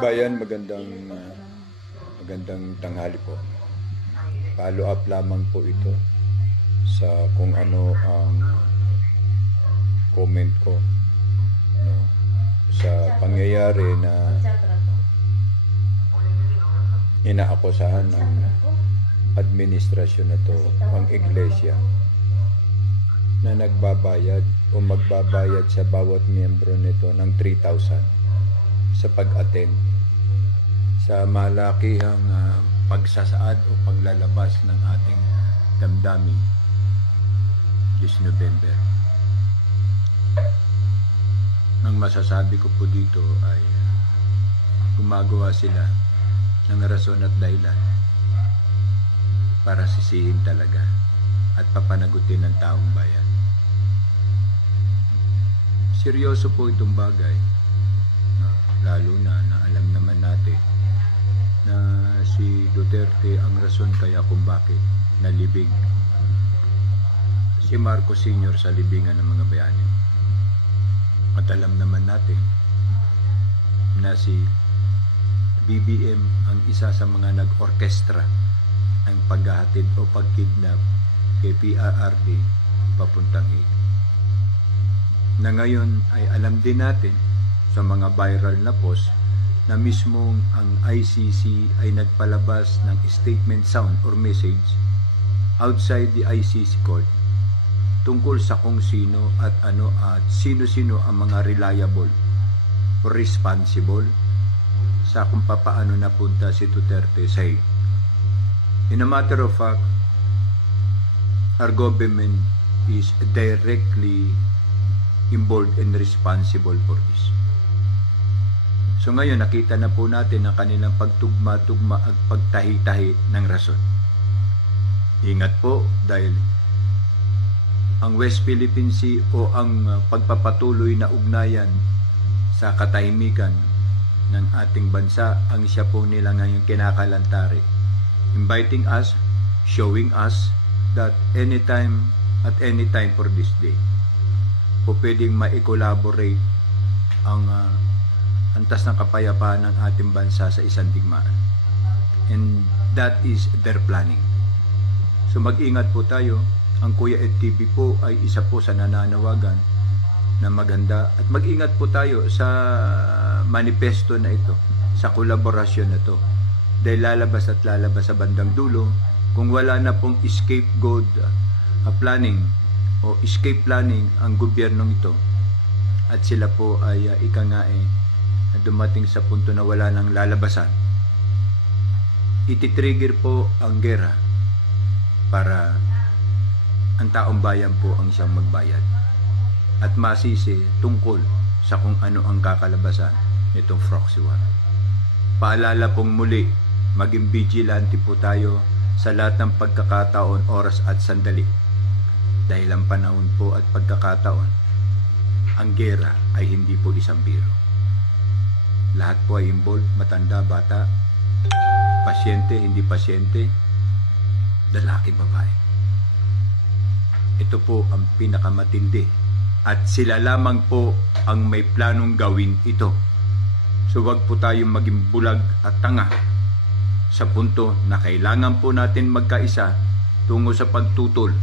Bayan, magandang tanghali po. Follow up lamang po ito sa kung ano ang comment ko, no, sa pangyayari na inaakusahan ng administrasyon na to ang iglesia na nagbabayad o magbabayad sa bawat miyembro nito ng 3,000 sa pag-attend sa malakihang pagsasaad o paglalabas ng ating damdamin this November. Ang masasabi ko po dito ay gumagawa sila ng rason at dahilan para sisihin talaga at papanagutin ng taong bayan. Seryoso po itong bagay, lalo na alam naman natin na si Duterte ang rason kaya kung bakit nalibing si Marcos Sr. sa libingan ng mga bayani. At alam naman natin na si BBM ang isa sa mga nag-orkestra ng paghahatid o pagkidnap kay PRRD papuntang Hague. Na ngayon ay alam din natin sa mga viral na post na mismong ang ICC ay nagpalabas ng statement sound or message outside the ICC court tungkol sa kung sino at ano at sino-sino ang mga reliable or responsible sa kung paano napunta si Duterte sa Hague. In a matter of fact, our government is directly involved and responsible for this. So ngayon, nakita na po natin ang kanilang pagtugma-tugma at pagtahi-tahi ng rason. Ingat po dahil ang West Philippine Sea o ang pagpapatuloy na ugnayan sa katahimikan ng ating bansa ang siya po nila ngayon kinakalantari. Inviting us, showing us that anytime at any time for this day po pwedeng ma-collaborate ang antas ng kapayapaan ng ating bansa sa isang digmaan. And that is their planning. So mag-ingat po tayo. Ang Kuya Ed TV po ay isa po sa nananawagan na maganda. At mag-ingat po tayo sa manifesto na ito, sa kolaborasyon na ito. Dahil lalabas at lalabas sa bandang dulo kung wala na pong scapegoat planning o escape planning ang gobyernong ito. At sila po ay na dumating sa punto na wala nang lalabasan, ititrigger po ang gera para ang taong bayan po ang siyang magbayad at masisi tungkol sa kung ano ang kakalabasan nitong proxy war. Paalala pong muli, maging vigilante po tayo sa lahat ng pagkakataon, oras at sandali. Dahil ang panahon po at pagkakataon, ang gera ay hindi po isang biro. Lahat po ay involved, matanda, bata, pasyente, hindi pasyente, lalaki, babae. Ito po ang pinakamatindi at sila lamang po ang may planong gawin ito. So wag po tayong maging bulag at tanga sa punto na kailangan po natin magkaisa tungo sa pagtutol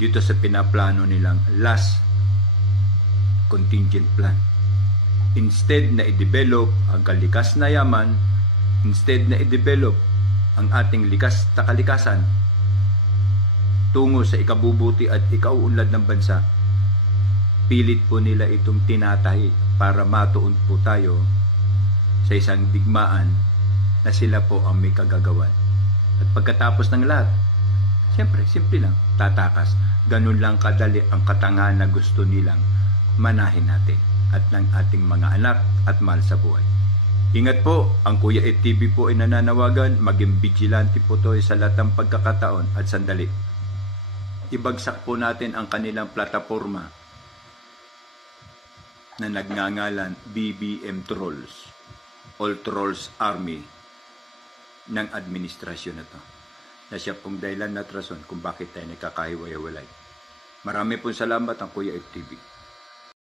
dito sa pinaplano nilang last contingent plan. Instead na i-develop ang kalikas na yaman, instead na i-develop ang ating likas na kalikasan tungo sa ikabubuti at ikauunlad ng bansa, pilit po nila itong tinatahi para matuon po tayo sa isang digmaan na sila po ang may kagagawan. At pagkatapos ng lahat, siyempre, simple lang, tatakas. Ganun lang kadali ang katangahan na gusto nilang manahin natin at ng ating mga anak at mahal sa buhay. Ingat po, ang Kuya Ed TV po ay nananawagan, maging vigilante po tayo sa lahat ng pagkakataon at sandali. Ibagsak po natin ang kanilang plataforma na nagngangalan BBM Trolls, All Trolls Army ng administrasyon na to. Na siya pong dahilan at rason kung bakit tayo nagkakahiwalay. Marami pong salamat ang Kuya Ed TV.